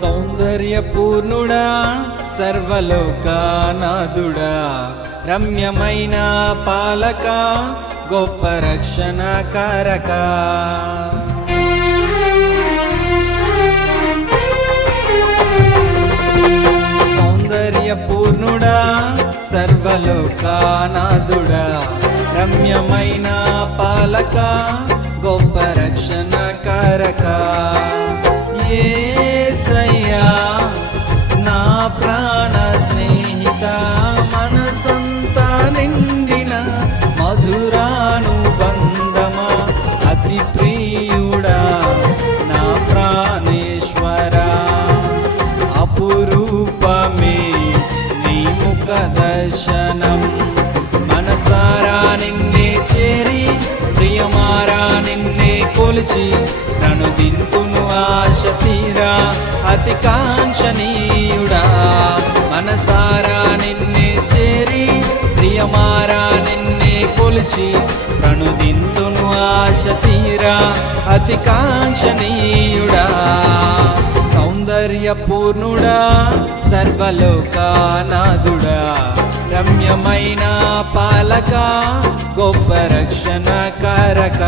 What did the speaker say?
సౌందర్యపూర్ణుడా సర్వలోకానాథుడా రమ్యమైన పాలక గొప్ప రక్షణ కారక సౌందర్యపూర్ణుడా సర్వలోకానాథుడా రమ్యమైన పాలక గొప్ప రక్షణ కారక యేసయ్యా నా ప్రాణ స్నేహిత మనసంతా నిండిన మధురానుబంధమా అతి ప్రియుడా నా ప్రాణేశ్వరా అపురూపమే నీ ముఖ దర్శనం మనసారా నిన్నే చేరి ప్రియమారా నిన్నే కొలిచి ప్రణుదింతును ఆశ తీరా అతి కాంక్షణీయుడా మనసారా నిన్నే చేరి ప్రియమారా నిన్నే కొలిచి ప్రణుదింతును ఆశ తీరా అతి కాంక్షణీయుడా సౌందర్యపూర్ణుడా సర్వలోకానాథుడా రమ్యమైన పాలక గొప్ప రక్షణ కారక